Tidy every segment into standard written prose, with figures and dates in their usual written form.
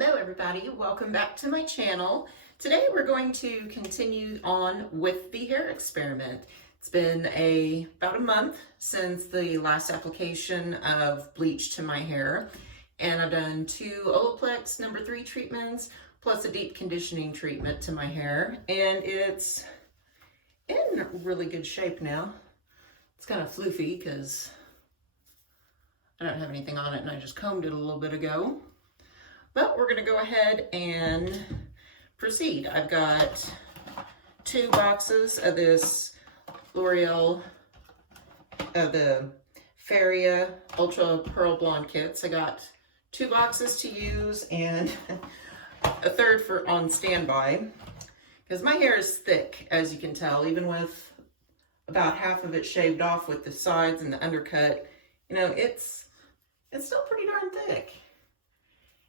Hello everybody, welcome back to my channel. Today we're going to continue on with the hair experiment. It's been about a month since the last application of bleach to my hair, and I've done 2 Olaplex number 3 treatments plus a deep conditioning treatment to my hair, and it's in really good shape now. It's kind of floofy because I don't have anything on it and I just combed it a little bit ago. But we're going to go ahead and proceed. I've got 2 boxes of this Loreal, the Feria Ultra Pearl Blonde kits. I got 2 boxes to use and a third for on standby. Because my hair is thick, as you can tell, even with about half of it shaved off with the sides and the undercut. You know, it's still pretty darn thick.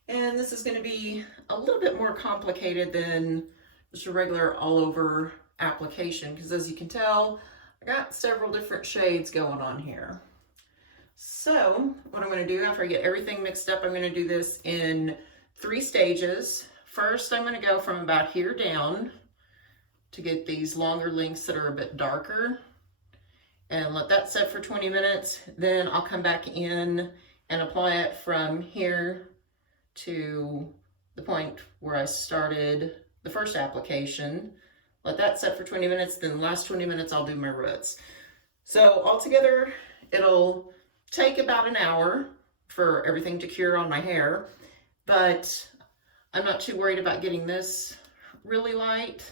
And this is going to be a little bit more complicated than just a regular all-over application, because as you can tell, I got several different shades going on here. So what I'm going to do after I get everything mixed up, I'm going to do this in 3 stages. First, I'm going to go from about here down to get these longer lengths that are a bit darker and let that set for 20 minutes. Then I'll come back in and apply it from here to the point where I started the first application. Let that set for 20 minutes, then the last 20 minutes I'll do my roots. So altogether, it'll take about an hour for everything to cure on my hair, but I'm not too worried about getting this really light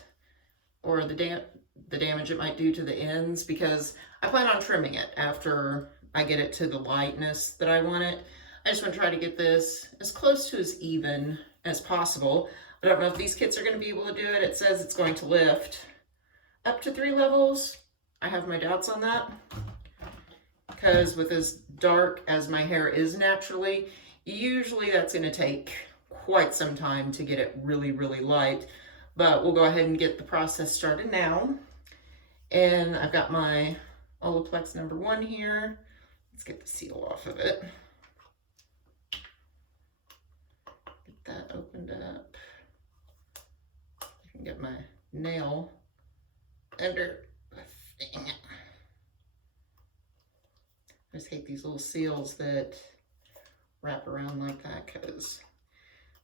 or the damage it might do to the ends, because I plan on trimming it after I get it to the lightness that I want it. I just want to try to get this as close to as even as possible. I don't know if these kits are going to be able to do it. It says it's going to lift up to 3 levels. I have my doubts on that, because with as dark as my hair is naturally, usually that's going to take quite some time to get it really, really light. But we'll go ahead and get the process started now. And I've got my Olaplex number 1 here. Let's get the seal off of it. That opened up. I can get my nail under the thing. I just hate these little seals that wrap around like that because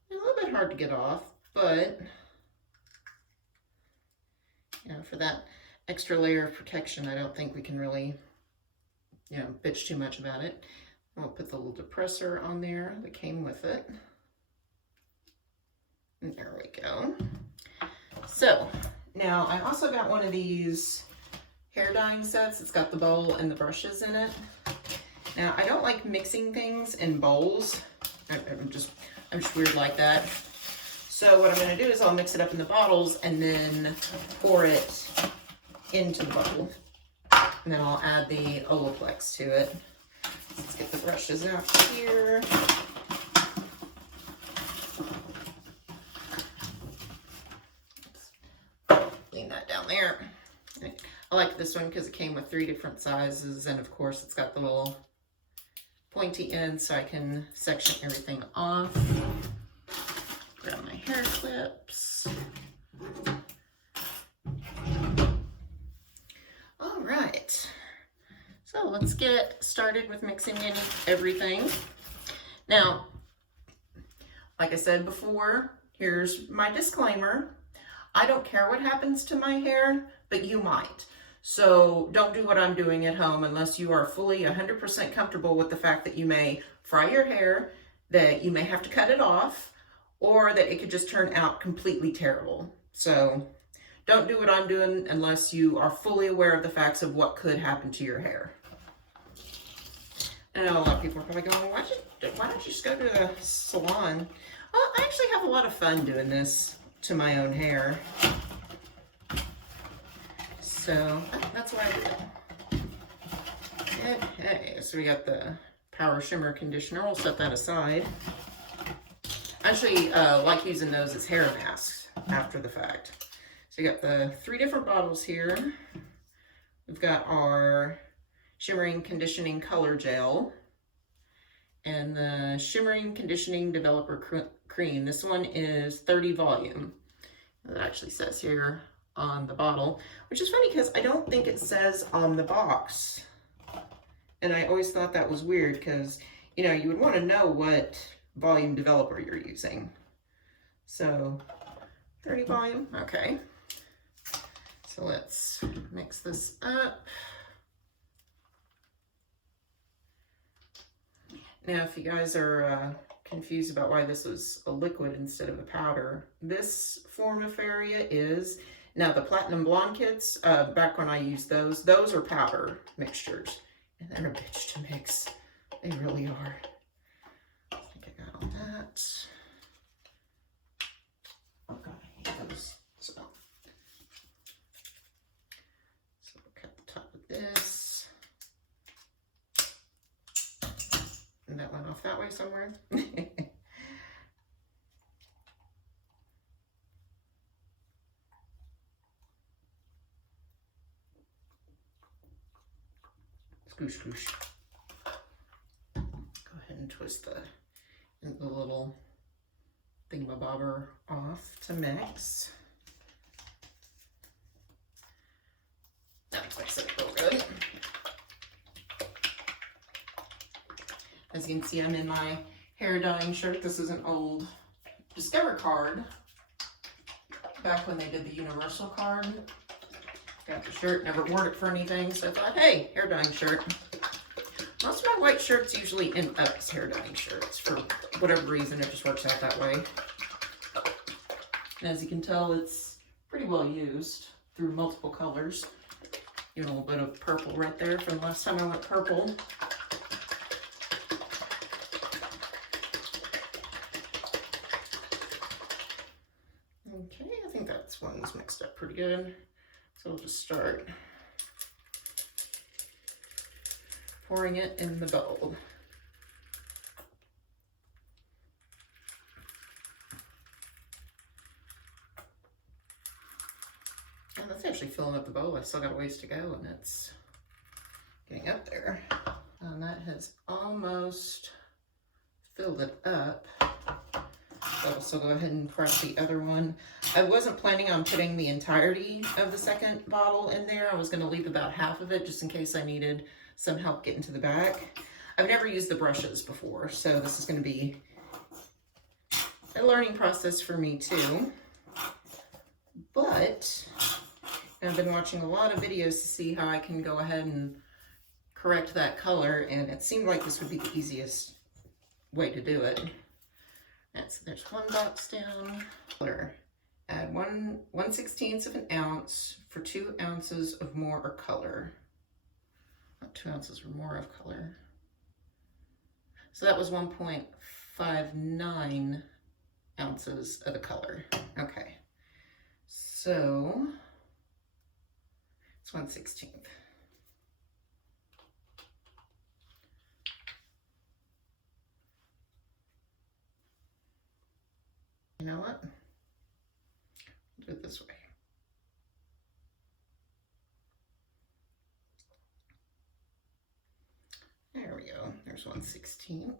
they're a little bit hard to get off, but you know, for that extra layer of protection, I don't think we can really, you know, bitch too much about it. I'll put the little depressor on there that came with it. There we go. So now I also got one of these hair dyeing sets. It's got the bowl and the brushes in it. Now I don't like mixing things in bowls. I'm just weird like that. So what I'm going to do is I'll mix it up in the bottles and then pour it into the bowl. And then I'll add the Olaplex to it. Let's get the brushes out here. There. I like this one because it came with 3 different sizes, and of course it's got the little pointy end so I can section everything off. Grab my hair clips. All right, so let's get started with mixing in everything. Now, like I said before, here's my disclaimer. I don't care what happens to my hair, but you might. So don't do what I'm doing at home unless you are fully 100% comfortable with the fact that you may fry your hair, that you may have to cut it off, or that it could just turn out completely terrible. So don't do what I'm doing unless you are fully aware of the facts of what could happen to your hair. I know a lot of people are probably going, why don't you just go to the salon? Well, I actually have a lot of fun doing this to my own hair. So that's why I do it. Okay, so we got the Power Shimmer Conditioner. We'll set that aside. I actually like using those as hair masks after the fact. So you got the 3 different bottles here. We've got our Shimmering Conditioning Color Gel. And the Shimmering Conditioning Developer Cream. This one is 30 volume. It actually says here on the bottle, which is funny because I don't think it says on the box. And I always thought that was weird because, you know, you would want to know what volume developer you're using. So 30 volume, okay. So let's mix this up. Now, if you guys are confused about why this was a liquid instead of a powder, this form of Feria is, now the Platinum Blonde kits, back when I used those are powder mixtures. And they're a bitch to mix. They really are. I think I got all that. Oh God, I hate those. So we'll cut the top of this. And that went off that way somewhere. Scoosh, scoosh. Go ahead and twist the little thingamabobber off to mix. That's mix it real good. As you can see, I'm in my hair dyeing shirt. This is an old Discover card. Back when they did the Universal card. Got the shirt, never wore it for anything, so I thought, hey, hair dyeing shirt. Most of my white shirts usually end up as hair dyeing shirts. For whatever reason, it just works out that way. And as you can tell, it's pretty well used through multiple colors. Even a little bit of purple right there from the last time I went purple. Okay, I think that's one's mixed up pretty good. So we'll just start pouring it in the bowl. And that's actually filling up the bowl. I've still got a ways to go and it's getting up there. And that has almost filled it up. So go ahead and press the other one. I wasn't planning on putting the entirety of the second bottle in there. I was going to leave about half of it just in case I needed some help getting to the back. I've never used the brushes before, so this is going to be a learning process for me too. But I've been watching a lot of videos to see how I can go ahead and correct that color, and it seemed like this would be the easiest way to do it. There's one box down. Add 1/16 of an ounce for 2 ounces of more or color. Not 2 ounces or more of color. So that was 1.59 ounces of the color. Okay. So it's 1/16. You know what? Do it this way. There we go. There's 1/16.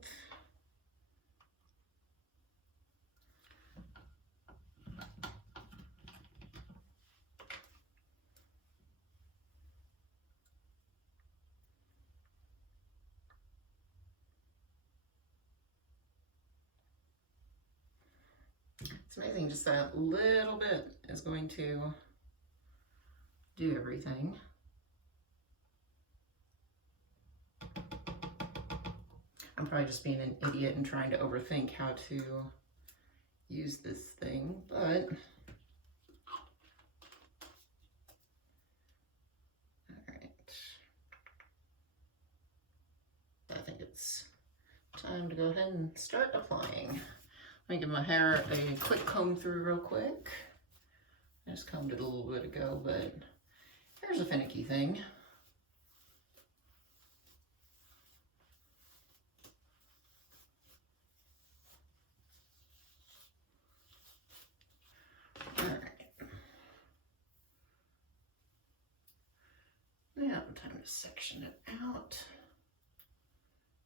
It's amazing, just that little bit is going to do everything. I'm probably just being an idiot and trying to overthink how to use this thing, but all right. I think it's time to go ahead and start applying. Let me give my hair a quick comb through real quick. I just combed it a little bit ago, but hair's a finicky thing. All right. Now time to section it out.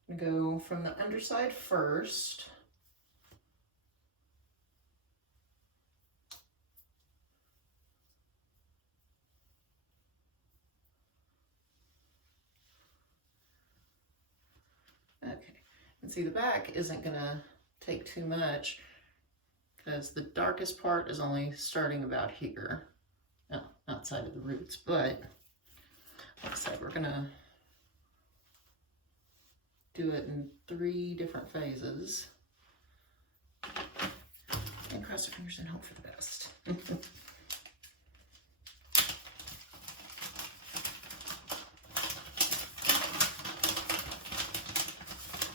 I'm gonna go from the underside first. Okay, and see the back isn't gonna take too much because the darkest part is only starting about here, outside of the roots, but like I said, we're gonna do it in 3 different phases. And cross your fingers and hope for the best.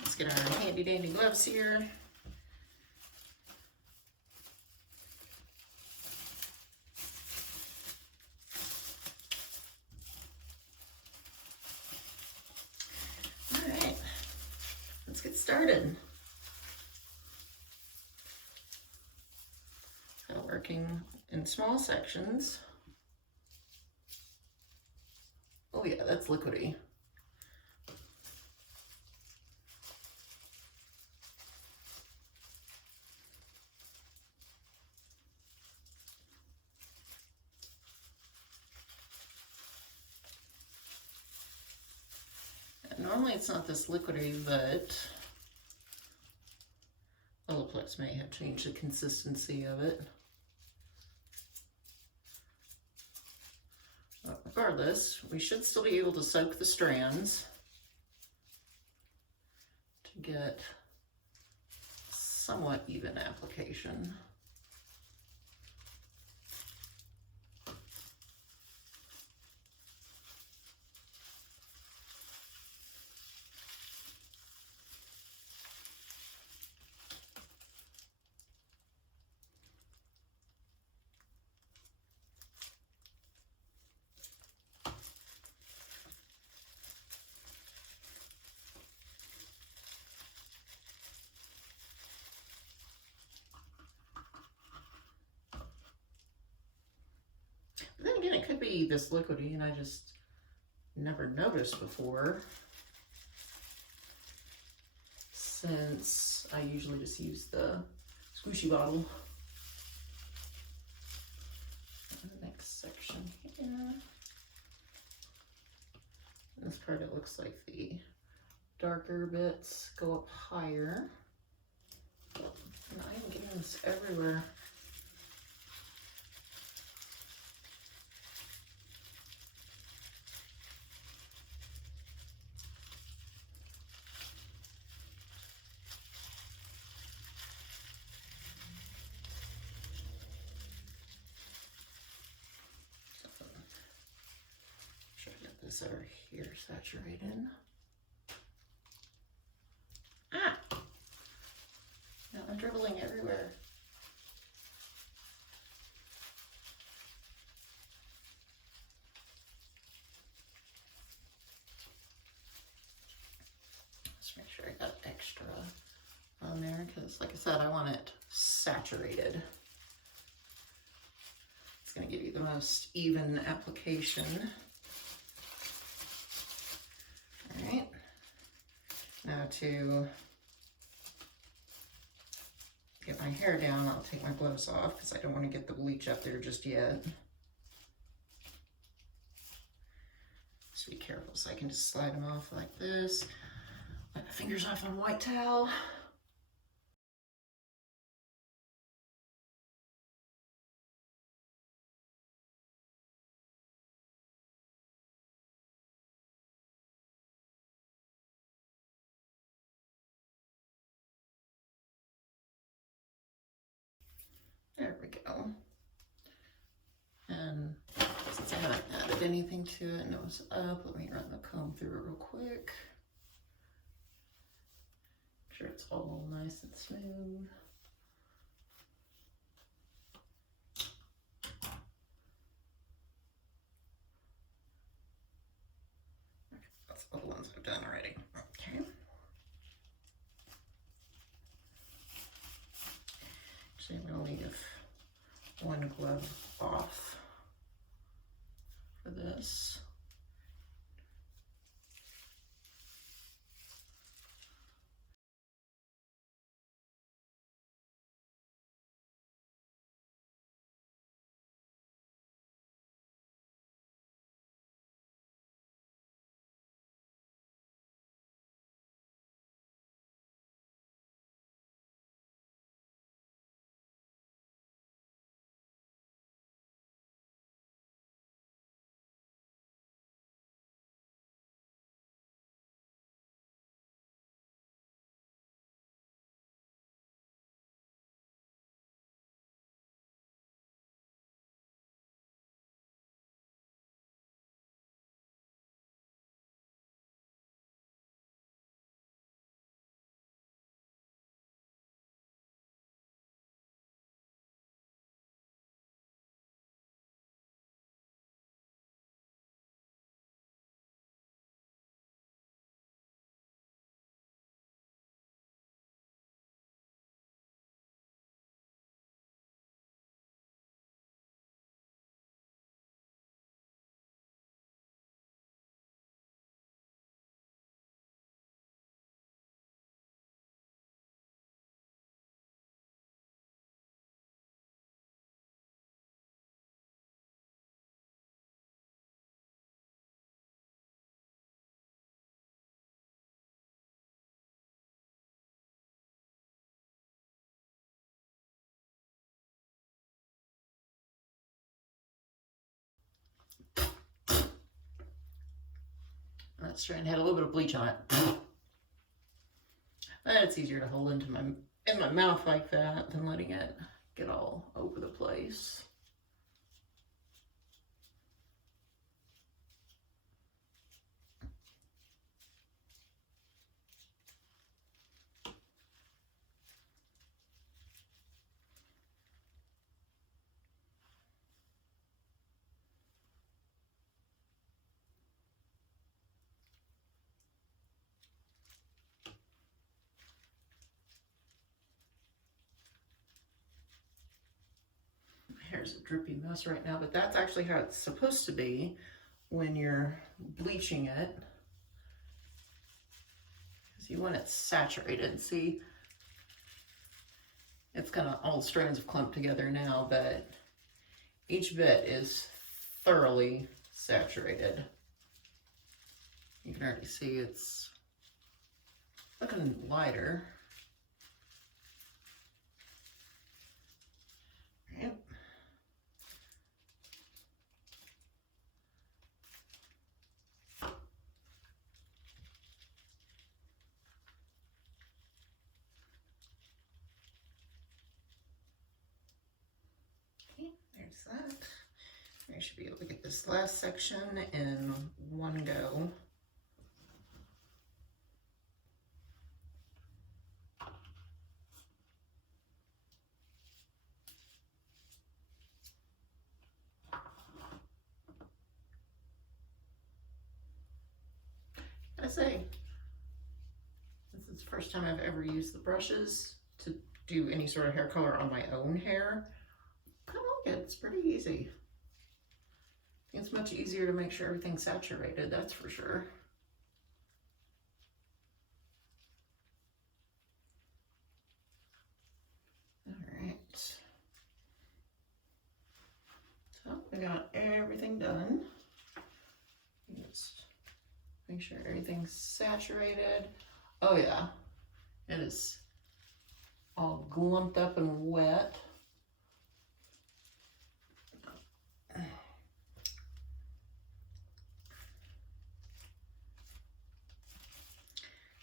Let's get our handy dandy gloves here. All right, let's get started. So working in small sections. Oh yeah, that's liquidy. Normally it's not this liquidy, but Olaplex may have changed the consistency of it. But regardless, we should still be able to soak the strands to get somewhat even application. But then again, it could be this liquidy and I just never noticed before, since I usually just use the squishy bottle. The next section here. This part, it looks like the darker bits go up higher. And I am getting this everywhere. This over here saturated. Ah! Now I'm dribbling everywhere. Let's make sure I got extra on there because, like I said, I want it saturated. It's going to give you the most even application. All right, now to get my hair down, I'll take my gloves off because I don't want to get the bleach up there just yet. Just be careful so I can just slide them off like this. Wipe my fingers off on white towel. There we go. And since I haven't added anything to it and it was up, let me run the comb through it real quick. Make sure it's all nice and smooth. That's all the ones I've done already. Okay. Actually, I'm going to leave one glove off for this. That strand had a little bit of bleach on it. It's easier to hold in my mouth like that than letting it get all over the place. Hair's a drippy mess right now, but that's actually how it's supposed to be when you're bleaching it. Because you want it saturated. See, it's kind of all strands have clumped together now, but each bit is thoroughly saturated. You can already see it's looking lighter. Right. Okay, there's that. I should be able to get this last section in one go. I say, this is the first time I've ever used the brushes to do any sort of hair color on my own hair. I like it, it's pretty easy. I think it's much easier to make sure everything's saturated, that's for sure. All right. So we got everything done. Just make sure everything's saturated. Oh yeah, it is all glumped up and wet.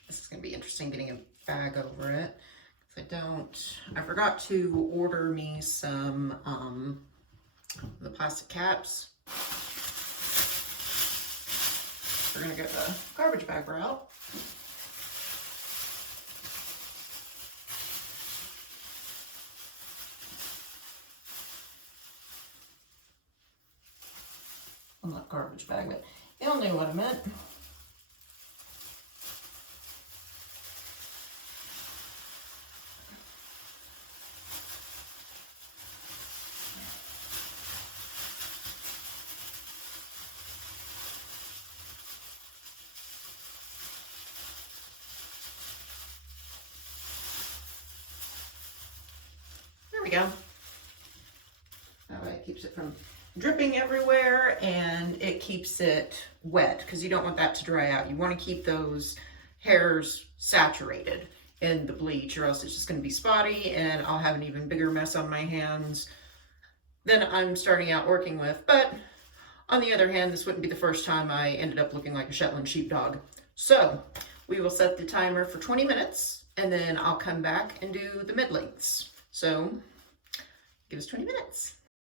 This is gonna be interesting getting a bag over it. I forgot to order me some the plastic caps. We're gonna go the garbage bag route. Well, not garbage bag, but y'all knew what I meant. There we go. That way it keeps it from dripping everywhere and it keeps it wet because you don't want that to dry out. You want to keep those hairs saturated in the bleach or else it's just going to be spotty and I'll have an even bigger mess on my hands than I'm starting out working with. But on the other hand, this wouldn't be the first time I ended up looking like a Shetland sheepdog. So we will set the timer for 20 minutes and then I'll come back and do the mid lengths. So give us 20 minutes.